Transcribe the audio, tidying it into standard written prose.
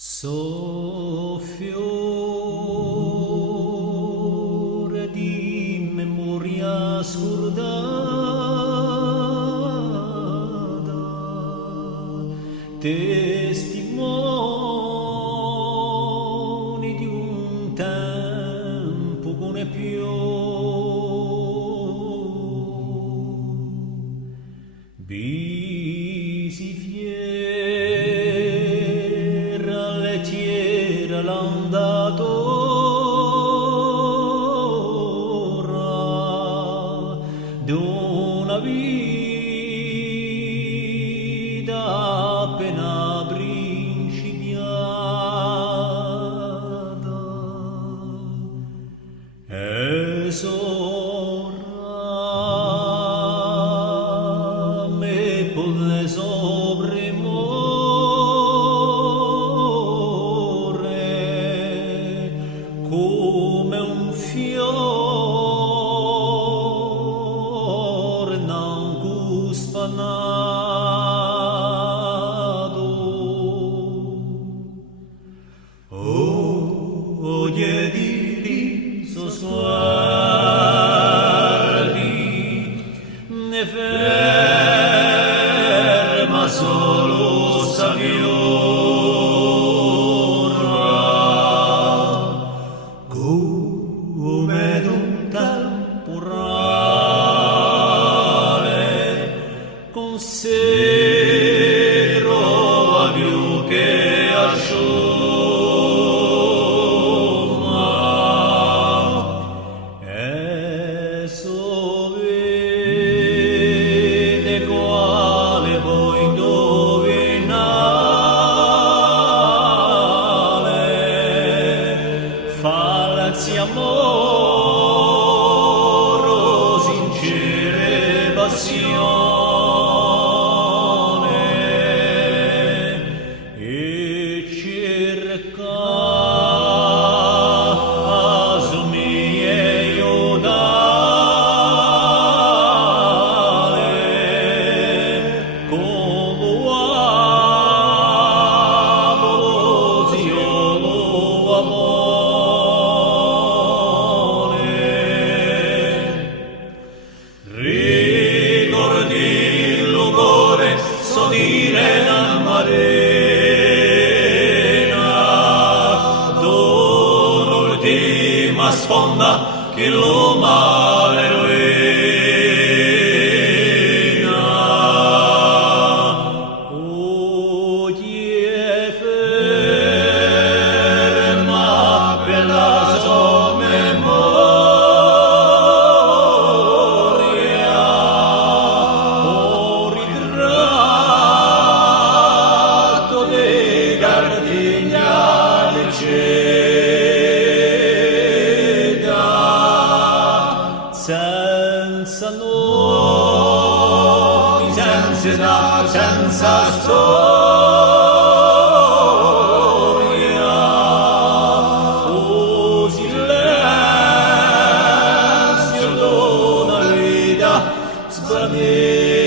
Soffiore di memoria scordata, testimoni di un tempo che non è più. Bisi fiera lettiera l'andatora d'una vita appena principiata e le sovremore come un fiore non cuspanato. Oh, diedi so sguardi ne solo s'avviora come d'un temporale con sé trova più che asciuma e sovede quale poi falsi amoro, sincere passione e cercaso mie iodale come uomo zio amore. Ricordi il lugore sodire n'almarena d'un'ultima sponda che lo male rovina. Oh, die ferma per la sua memoria, oh, ritratto dei gardiniani ceda, senza noi, senza età, senza storia, oh, silenzio d'una vita svanita.